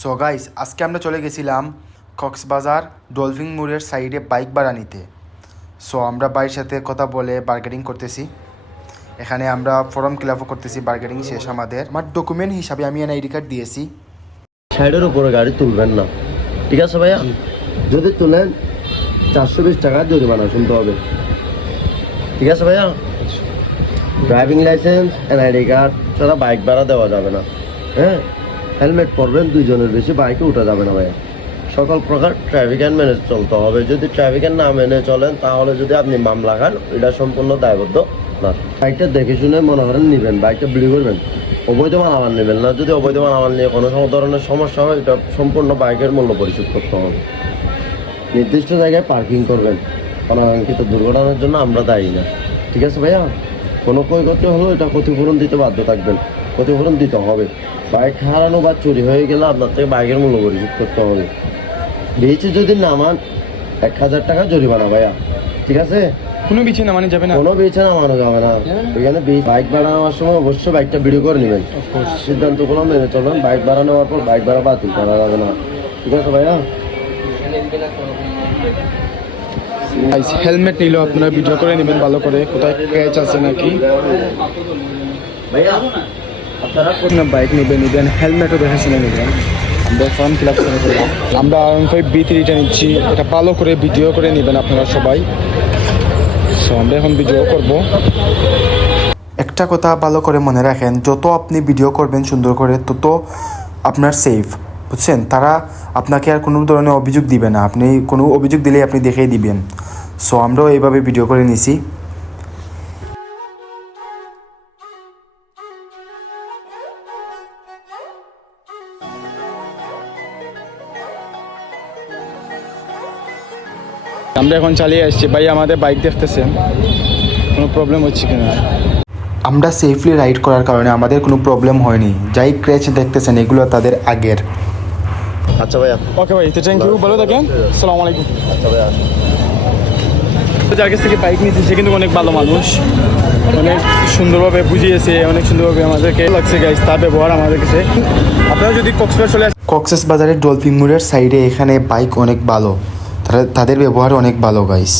So guys আজকে আমরা চলে গেছিলাম কক্সবাজার ডলফিন মোড়ের সাইডে বাইক ভাড়া নিতে। সো আমরা বাইরের সাথে কথা বলে বার্গেনিং করতেছি। এখানে আমরা ফর্ম ফিল আপও করতেছি বার্গেনিং শেষ আমাদের। আমার ডকুমেন্ট হিসাবে আমি এনআইডি কার্ড দিয়েছি। সাইডের উপরে গাড়ি তুলবেন না। ঠিক আছে ভাইয়া? যদি তুলেন চারশো বিশ টাকা জরিমানা শুনতে হবে। ঠিক আছে ভাইয়া? ড্রাইভিং লাইসেন্স এনআইডি কার্ড ছাড়া বাইক ভাড়া দেওয়া যাবে না। হ্যাঁ? হেলমেট পরবেন দুইজনের বেশি, বাইকে উঠা যাবে না ভাইয়া সকল প্রকার ট্রাফিক আইন মেনে চলতে হবে। যদি ট্রাফিক আইন না মেনে চলেন, তাহলে যদি আপনি মামলা খান, এটা সম্পূর্ণ দায়বদ্ধ না। বাইকটা দেখে শুনে মনে করেন নেবেন, বাইকটা বিলি করবেন। অবৈধ মালামাল নেবেন না। যদি অবৈধ মালামাল নিয়ে কোনো ধরনের সমস্যা হয়, এটা সম্পূর্ণ বাইকের মূল্য পরিশোধ করতে হবে। নির্দিষ্ট জায়গায় পার্কিং করবেন। অনাকাঙ্ক্ষিত দুর্ঘটনার জন্য আমরা দায়ী না। ঠিক আছে ভাইয়া? কোনো ক্ষয়ক্ষতি হলেও এটা ক্ষতিপূরণ দিতে বাধ্য থাকবেন। ক্ষতিপূরণ দিতে হবে। বাইক হারানো বা চুরি হয়ে গেলে আপনার থেকে বাইকের মূল্য পরিশোধ করতে হবে। বিচে যদি নামান এক হাজার টাকা জরিমানা ভাইয়া। ঠিক আছে? কোনো বিছে নামানো যাবে না? কোনো বিচে নামানো যাবে না। বি- বাইক ভাড়া নেওয়ার সময় অবশ্যই বাইকটা ভিডিও করে নেবেন। সিদ্ধান্ত কোনো মেনে চলবেন বাইক ভাড়া নেওয়ার পর বাইক ভাড়া বাতিল করা যাবে না। ঠিক আছে ভাইয়া? হেলমেট নিলেও আপনারা ভিডিও করে নেবেন ভালো করে। কোথায় ক্যাচ আছে নাকি? ভাইয়া আপনারা না বাইক নেবেন নেবেন হেলমেটও দেখে শুনে নেবেন। আমরা ফর্ম ফিল আপ করে ফেললাম আমরা আরন ফাইভ বি থ্রিটা নিচ্ছি। এটা ভালো করে ভিডিও করে নেবেন আপনারা সবাই। সো আমরা এখন ভিডিও করব। একটা কথা ভালো করে মনে রাখেন যত আপনি ভিডিও করবেন সুন্দর করে তত আপনার সেফ বুঝছেন? তারা আপনাকে আর কোনো ধরনের অভিযোগ দিবে না। আপনি কোনো অভিযোগ দিলেই আপনি দেখেই দিবেন। সো আমরাও এইভাবে ভিডিও করে নিছি। আমরা এখন চালিয়ে আসছি। ভাই আমাদের বাইক দেখতেছেন। কোনো প্রবলেম হচ্ছে কিনা? আমরা সেফলি রাইড করার কারণে আমাদের কোনো প্রবলেম হয়নি। যাই ক্র্যাচ দেখতেছেন এগুলো তাদের আগের। আচ্ছা ভাইয়া। ওকে ভাই তো থ্যাংক ইউ ভালো থাকেন সালাম আলাইকুম। আচ্ছা ভাইয়া। যার কাছ থেকে বাইক নিয়েছি সে কিন্তু অনেক ভালো মানুষ। অনেক সুন্দরভাবে বুঝিয়েছে অনেক সুন্দরভাবে আমাদেরকে লাগছে গাইজ তার ব্যবহার আমাদের কাছে। আপনারা যদি কক্সবাজার চলে আসেন কক্সেস বাজারের ডলফিন মোড়ের সাইডে এখানে বাইক অনেক ভালো। তাদের ব্যবহার অনেক ভালো গাইস